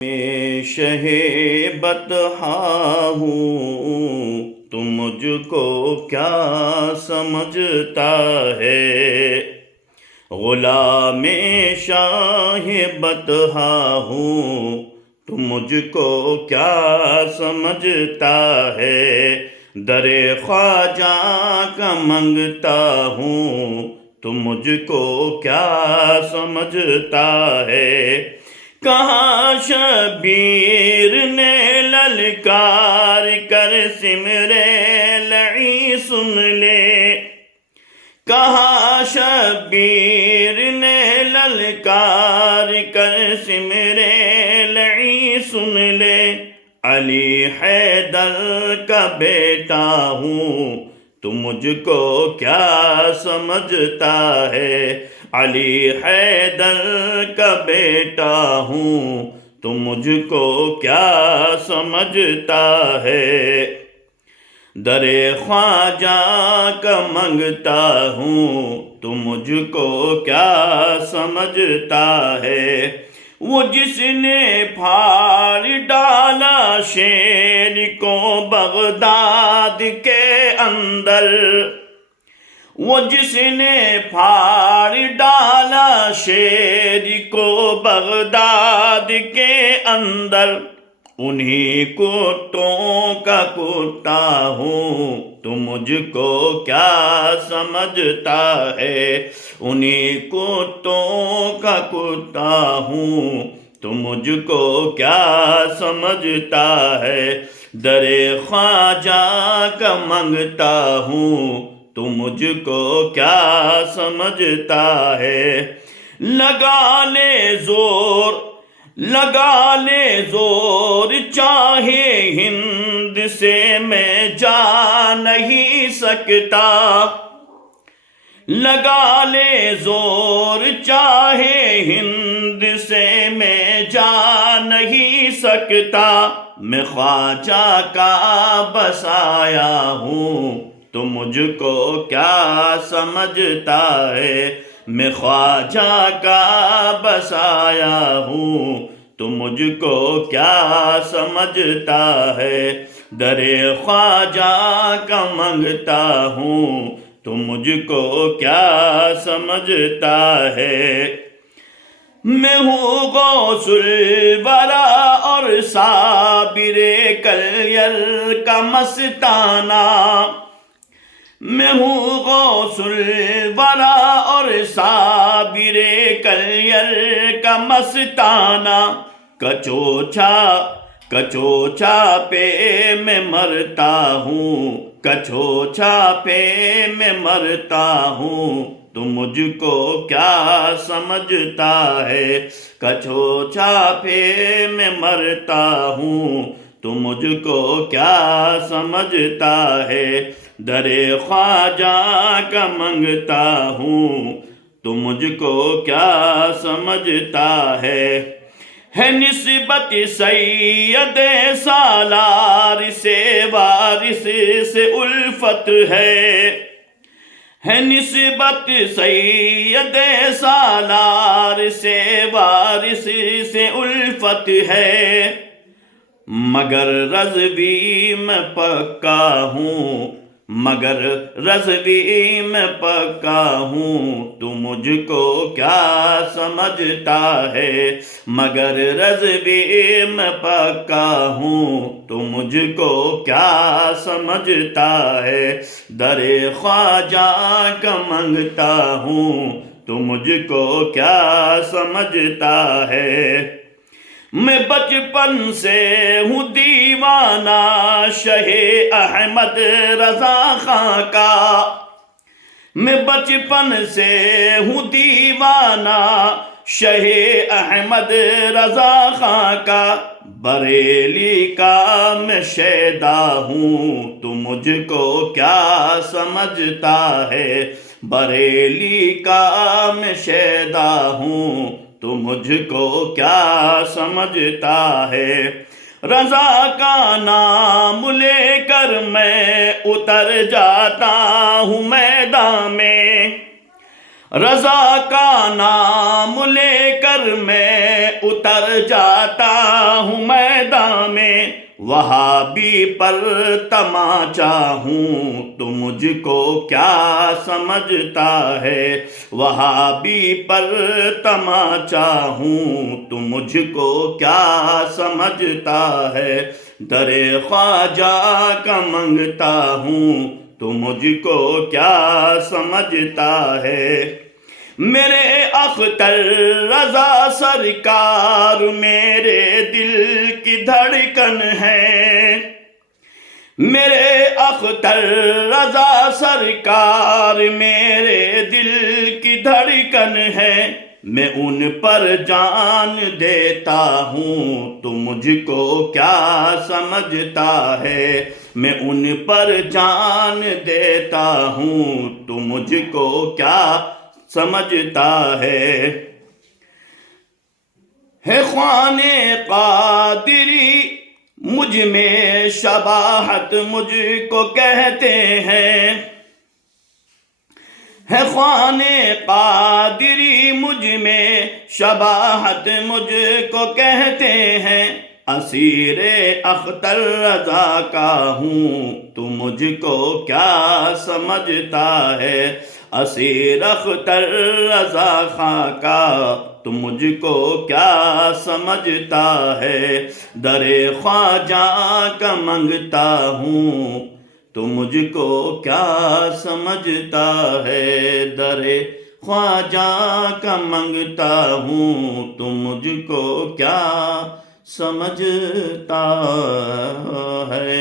میں شہ بطحا ہوں تو مجھ کو کیا سمجھتا ہے، غلام شاہ بطحا ہوں تو مجھ کو کیا سمجھتا ہے، در خواجہ کا منگتا ہوں تو مجھ کو کیا سمجھتا ہے، کہاں شبیر نے للکار کر سمرے لعی سن لے، کہاں شبیر نے للکار کر سمرے لعی سن لے، علی حیدر کا بیٹا ہوں تو مجھ کو کیا سمجھتا ہے، علی حیدر کا بیٹا ہوں تو مجھ کو کیا سمجھتا ہے، در خواجہ کا منگتا ہوں تو مجھ کو کیا سمجھتا ہے، وہ جس نے پھاڑ ڈالا شیر کو بغداد کے اندر، وہ جس نے پھاڑ ڈالا شیر کو بغداد کے اندر، انہی کتوں کا کتا ہوں تو مجھ کو کیا سمجھتا ہے، انہی کتوں کا کتا ہوں تو مجھ کو کیا سمجھتا ہے، در خواجہ کا منگتا ہوں تو مجھ کو کیا سمجھتا ہے، لگا لے زور چاہے ہند سے میں جا نہیں سکتا، لگا لے زور چاہے ہند سے میں جا نہیں سکتا، میں خواجہ کا بسایا ہوں تو مجھ کو کیا سمجھتا ہے، میں خواجہ کا بسایا ہوں تو مجھ کو کیا سمجھتا ہے، در خواجہ کا منگتا ہوں تو مجھ کو کیا سمجھتا ہے، میں ہوں غوث الورا اور صابر کلیر کا مستانہ، میں ہوں غوث الورا اور صابر کلیر کا مستانہ، کچوچا پہ میں مرتا ہوں، کچوچا پہ میں مرتا ہوں تو مجھ کو کیا سمجھتا ہے، کچوچا پہ میں مرتا ہوں تو مجھ کو کیا سمجھتا ہے، در خواجہ کا منگتا ہوں تو مجھ کو کیا سمجھتا ہے نسبت سید سالار سے وارث سے الفت ہے نسبت سید سالار سے وارث سے الفت ہے، مگر رضوی میں پکا ہوں، مگر رضوی میں پکا ہوں تو مجھ کو کیا سمجھتا ہے، مگر رضوی میں پکا ہوں تو مجھ کو کیا سمجھتا ہے، در خواجہ کا منگتا ہوں تو مجھ کو کیا سمجھتا ہے، میں بچپن سے ہوں دیوانہ شہ احمد رضا خاں کا، میں بچپن سے ہوں دیوانہ شہ احمد رضا خاں کا، بریلی کا میں شیدا ہوں تو مجھ کو کیا سمجھتا ہے، بریلی کا میں شیدا ہوں تو مجھ کو کیا سمجھتا ہے، رضا کا نام لے کر میں اتر جاتا ہوں میدان میں، رضا کا نام لے کر میں اتر جاتا ہوں میدان میں، وہابی پر تماچا ہوں تو مجھ کو کیا سمجھتا ہے، وہابی پر تماچا ہوں تو مجھ کو کیا سمجھتا ہے، در خواجہ کا منگتا ہوں تو مجھ کو کیا سمجھتا ہے۔ میرے اختر رضا سرکار میرے دل کی دھڑکن ہے، میرے اختر رضا سرکار میرے دل کی دھڑکن ہے، میں ان پر جان دیتا ہوں تو مجھ کو کیا سمجھتا ہے، میں ان پر جان دیتا ہوں تو مجھ کو کیا سمجھتا ہے۔ خواند قادری مجھ میں شباہت مجھ کو کہتے ہیں، خواند قادری مجھ میں شباہت مجھ کو کہتے ہیں، اسیر اختر رضا کا ہوں تو مجھ کو کیا سمجھتا ہے، اسیر اختر رضا خاں کا تو مجھ کو کیا سمجھتا ہے، در خواجہ کا منگتا ہوں تو مجھ کو کیا سمجھتا ہے، در خواجہ کا منگتا ہوں تو مجھ کو کیا سمجھتا ہے۔